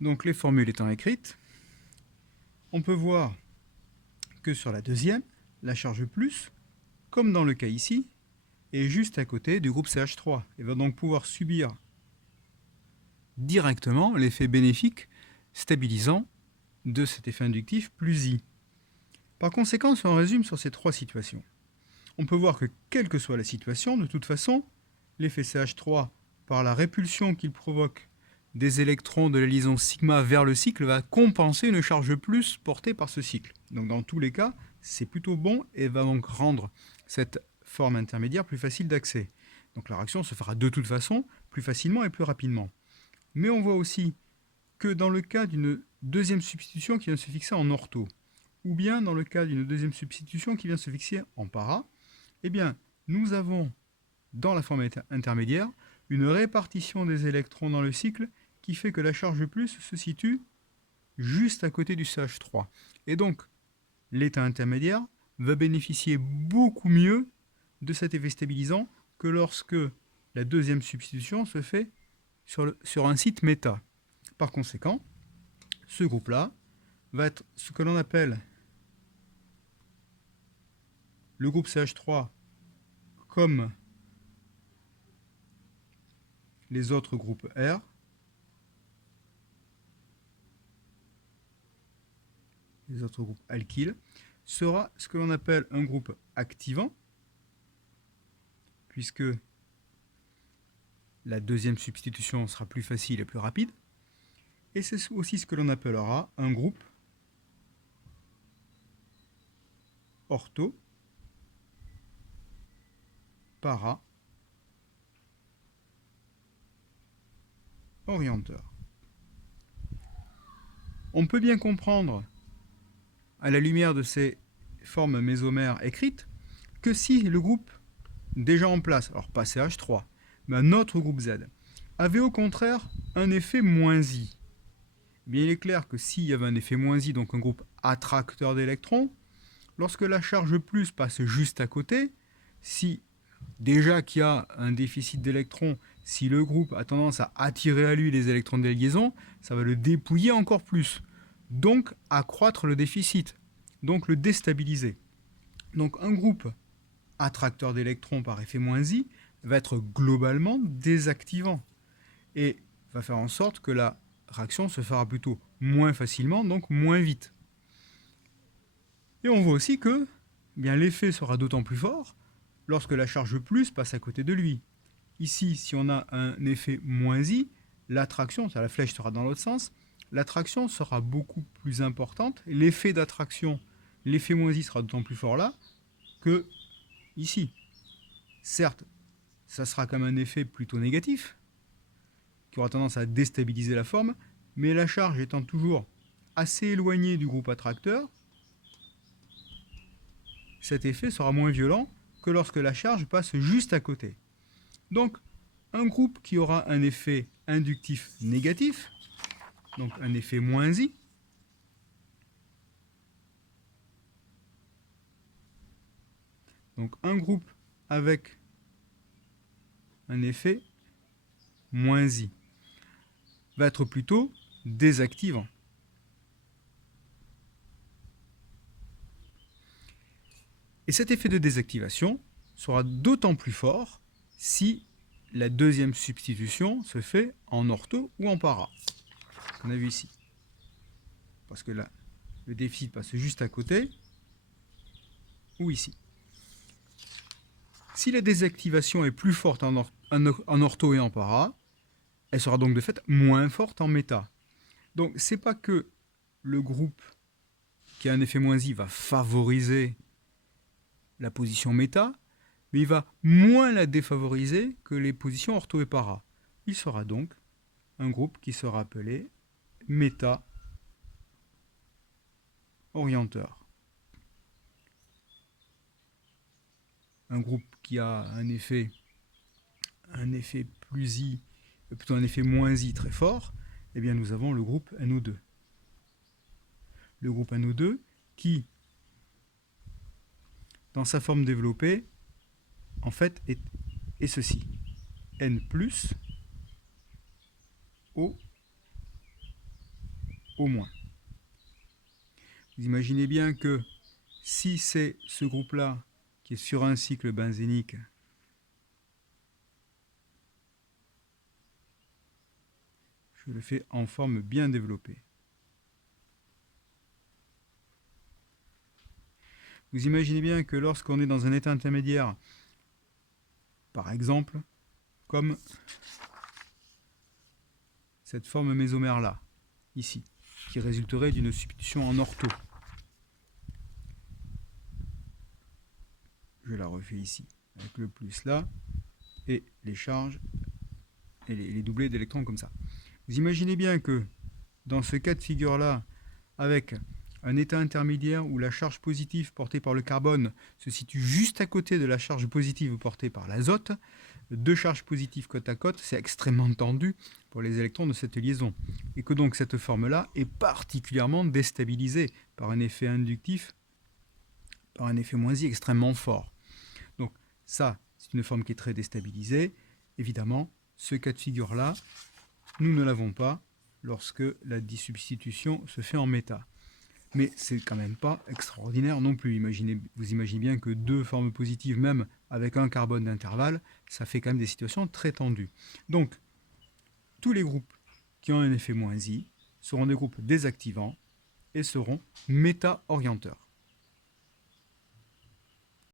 Donc les formules étant écrites, on peut voir que sur la deuxième, la charge plus, comme dans le cas ici, est juste à côté du groupe CH3 et va donc pouvoir subir directement l'effet bénéfique stabilisant de cet effet inductif plus I. Par conséquent, si on résume sur ces trois situations, on peut voir que quelle que soit la situation, de toute façon, l'effet CH3, par la répulsion qu'il provoque des électrons de la liaison sigma vers le cycle, va compenser une charge plus portée par ce cycle. Donc dans tous les cas, c'est plutôt bon et va donc rendre cette forme intermédiaire plus facile d'accès. Donc la réaction se fera de toute façon plus facilement et plus rapidement. Mais on voit aussi que dans le cas d'une deuxième substitution qui vient se fixer en ortho, ou bien dans le cas d'une deuxième substitution qui vient se fixer en para, eh bien, nous avons dans la forme intermédiaire une répartition des électrons dans le cycle qui fait que la charge plus se situe juste à côté du CH3. Et donc, l'état intermédiaire va bénéficier beaucoup mieux de cet effet stabilisant que lorsque la deuxième substitution se fait sur un site méta. Par conséquent, ce groupe-là va être ce que l'on appelle le groupe CH3 comme les autres groupes R, les autres groupes alkyles, sera ce que l'on appelle un groupe activant, puisque la deuxième substitution sera plus facile et plus rapide, et c'est aussi ce que l'on appellera un groupe ortho, para, orienteur. On peut bien comprendre, à la lumière de ces formes mésomères écrites, que si le groupe déjà en place, alors pas CH3, mais un autre groupe Z, avait au contraire un effet moins I, eh bien il est clair que s'il y avait un effet moins I, donc un groupe attracteur d'électrons, lorsque la charge plus passe juste à côté, si déjà qu'il y a un déficit d'électrons, si le groupe a tendance à attirer à lui les électrons de liaison, ça va le dépouiller encore plus, donc accroître le déficit, donc le déstabiliser. Donc un groupe attracteur d'électrons par effet moins I va être globalement désactivant et va faire en sorte que la réaction se fera plutôt moins facilement, donc moins vite. Et on voit aussi que l'effet sera d'autant plus fort lorsque la charge plus passe à côté de lui. Ici, si on a un effet moins I, l'attraction, la flèche sera dans l'autre sens, l'attraction sera beaucoup plus importante, et l'effet d'attraction, l'effet moins I sera d'autant plus fort là que ici. Certes, ça sera comme un effet plutôt négatif, qui aura tendance à déstabiliser la forme, mais la charge étant toujours assez éloignée du groupe attracteur, cet effet sera moins violent que lorsque la charge passe juste à côté. Donc, un groupe qui aura un effet inductif négatif, donc un effet moins I, donc un groupe avec un effet moins I, va être plutôt désactivant. Et cet effet de désactivation sera d'autant plus fort si la deuxième substitution se fait en ortho ou en para. On a vu ici. Parce que là, le déficit passe juste à côté, ou ici. Si la désactivation est plus forte en ortho et en para, elle sera donc de fait moins forte en méta. Donc c'est pas que le groupe qui a un effet moins I va favoriser la position méta, mais il va moins la défavoriser que les positions ortho et para. Il sera donc un groupe qui sera appelé méta orienteur. Un groupe qui a un effet plus I, plutôt un effet moins I très fort, eh bien nous avons le groupe NO2. Le groupe NO2 qui, dans sa forme développée, en fait est ceci. N plus O au moins. Vous imaginez bien que si c'est ce groupe-là qui est sur un cycle benzénique, je le fais en forme bien développée. Vous imaginez bien que lorsqu'on est dans un état intermédiaire, par exemple, comme cette forme mésomère-là, ici, qui résulterait d'une substitution en ortho. Je la refais ici, avec le plus là, et les charges, et les doublés d'électrons comme ça. Vous imaginez bien que dans ce cas de figure-là, avec un état intermédiaire où la charge positive portée par le carbone se situe juste à côté de la charge positive portée par l'azote, deux charges positives côte à côte, c'est extrêmement tendu pour les électrons de cette liaison. Et que donc cette forme-là est particulièrement déstabilisée par un effet inductif, par un effet moins I extrêmement fort. Donc ça, c'est une forme qui est très déstabilisée. Évidemment, ce cas de figure-là, nous ne l'avons pas lorsque la disubstitution se fait en méta. Mais c'est quand même pas extraordinaire non plus. Vous imaginez bien que deux formes positives, même avec un carbone d'intervalle, ça fait quand même des situations très tendues. Donc, tous les groupes qui ont un effet moins I seront des groupes désactivants et seront méta-orienteurs.